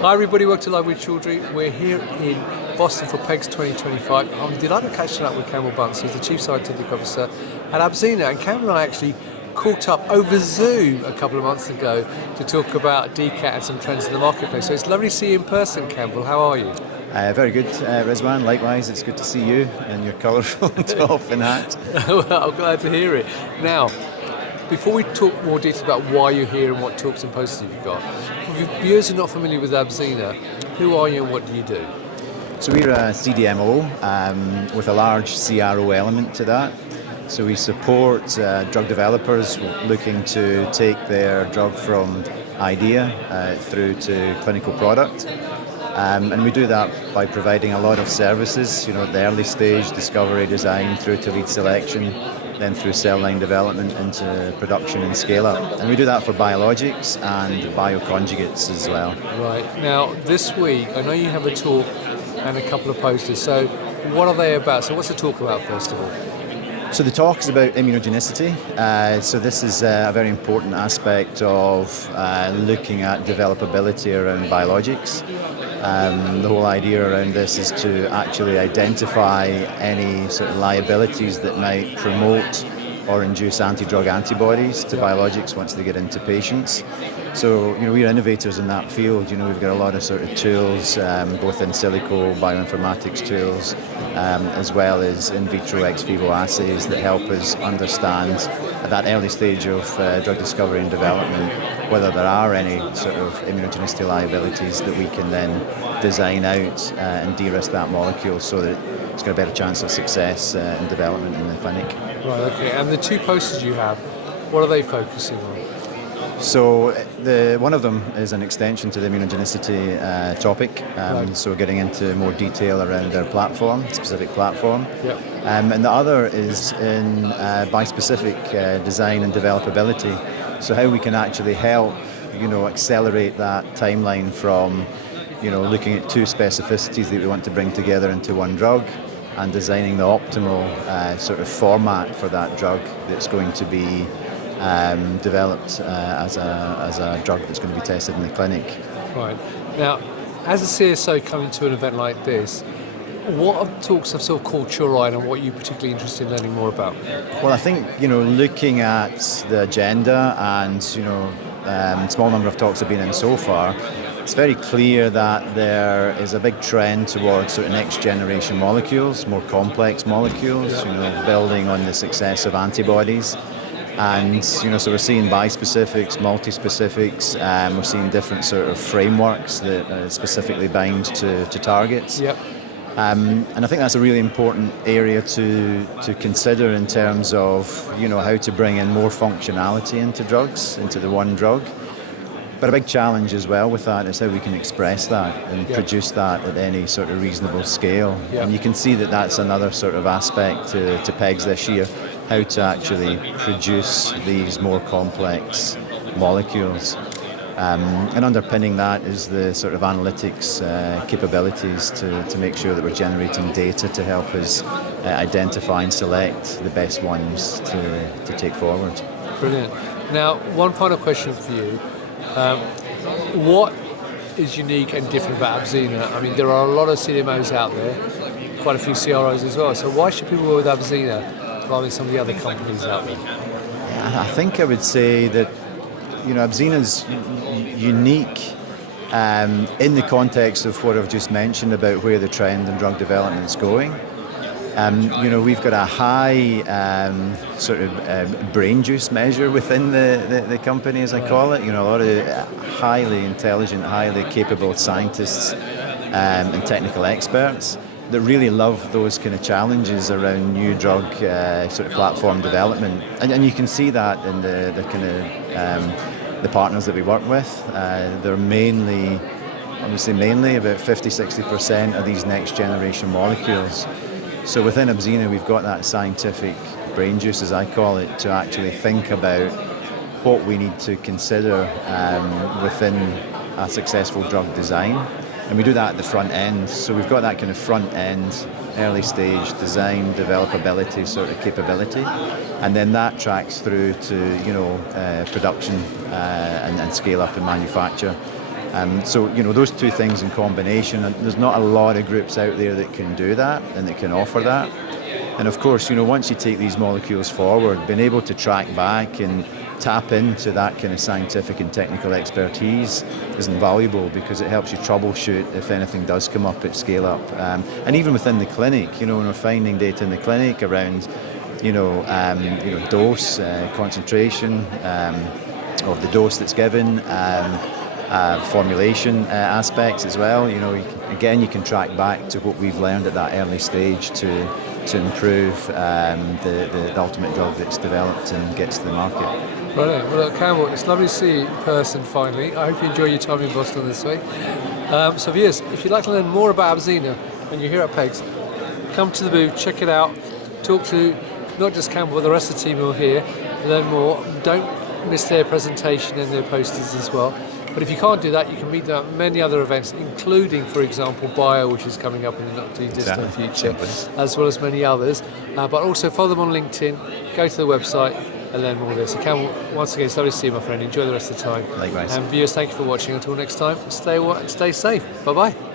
Hi everybody, welcome to Live with Chaudhry. We're here in Boston for PEGS 2025. I'm delighted catching up with Campbell Bunce, who's the Chief Scientific Officer at Abzena. And Campbell and I actually caught up over Zoom a couple of months ago to talk about DCAT and some trends in the marketplace. So it's lovely to see you in person, Campbell. How are you? Very good, Rizwan. Likewise, it's good to see you and your colourful top and hat. Well, I'm glad to hear it. Now, before we talk more detail about why you're here and what talks and posters you've got, for viewers who are not familiar with Abzena, who are you and what do you do? So we're a CDMO with a large CRO element to that. So we support drug developers looking to take their drug from idea through to clinical product. And we do that by providing a lot of services, at the early stage, discovery, design, through to lead selection, then through cell line development into production and scale-up. And we do that for biologics and bioconjugates as well. Right. Now, this week, I know you have a talk and a couple of posters. So what are they about? So what's the talk about, first of all? So the talk is about immunogenicity. So this is a very important aspect of looking at developability around biologics. The whole idea around this is to actually identify any sort of liabilities that might promote or induce anti-drug antibodies to biologics once they get into patients. So, we're innovators in that field. We've got a lot of sort of tools, both in silico bioinformatics tools, as well as in vitro ex vivo assays that help us understand at that early stage of drug discovery and development whether there are any sort of immunogenicity liabilities that we can then design out and de-risk that molecule so that it's got a better chance of success in development in the clinic. Right, okay. And the two posters you have, what are they focusing on? So one of them is an extension to the immunogenicity topic, right. So getting into more detail around their platform, specific platform. Yep. And the other is in bispecific design and developability. So how we can actually help, accelerate that timeline from, looking at two specificities that we want to bring together into one drug and designing the optimal sort of format for that drug that's going to be developed as a drug that's going to be tested in the clinic. Right. Now, as a CSO coming to an event like this, what talks have sort of caught your eye and what are you particularly interested in learning more about? Well, I think, looking at the agenda and, small number of talks I've been in so far, it's very clear that there is a big trend towards sort of next generation molecules, more complex molecules, building on the success of antibodies. And, so we're seeing bispecifics, multispecifics, we're seeing different sort of frameworks that specifically bind to targets. Yep. And I think that's a really important area to consider in terms of, how to bring in more functionality into drugs, into the one drug. But a big challenge as well with that is how we can express that and produce that at any sort of reasonable scale. Yep. And you can see that that's another sort of aspect to PEGS this year, how to actually produce these more complex molecules. And underpinning that is the sort of analytics capabilities to make sure that we're generating data to help us identify and select the best ones to take forward. Brilliant. Now, one final question for you. What is unique and different about Abzena? I mean, there are a lot of CDMOs out there, quite a few CROs as well. So why should people work with Abzena rather than some of the other companies out there? I think I would say that Abzena's unique in the context of what I've just mentioned about where the trend in drug development is going. We've got a high sort of brain juice measure within the company, as I call it. A lot of highly intelligent, highly capable scientists and technical experts that really love those kind of challenges around new drug sort of platform development. And you can see that in the kind of the partners that we work with. They're mainly about 50-60% of these next generation molecules. So within Abzena, we've got that scientific brain juice, as I call it, to actually think about what we need to consider within a successful drug design. And we do that at the front end. So we've got that kind of front end, early stage design, developability sort of capability. And then that tracks through to, production and scale up and manufacture. So those two things in combination, and there's not a lot of groups out there that can do that and that can offer that. And of course, once you take these molecules forward, being able to track back and tap into that kind of scientific and technical expertise is invaluable, because it helps you troubleshoot if anything does come up at scale up. And even within the clinic, when we're finding data in the clinic around, dose, concentration of the dose that's given, formulation aspects as well. You can track back to what we've learned at that early stage to improve the ultimate drug that's developed and gets to the market. Brilliant. Well, look, Campbell, it's lovely to see you in person finally. I hope you enjoy your time in Boston this week. So viewers, if you'd like to learn more about Abzena when you're here at PEGS, come to the booth, check it out, talk to not just Campbell but the rest of the team who are here, learn more. Don't miss their presentation and their posters as well. But if you can't do that, you can meet them at many other events, including, for example, Bio, which is coming up in the not too distant future, as well as many others. But also follow them on LinkedIn, go to the website and learn more of this. So Campbell, once again, it's lovely to see you, my friend. Enjoy the rest of the time. Likewise. And viewers, thank you for watching. Until next time, stay safe. Bye-bye.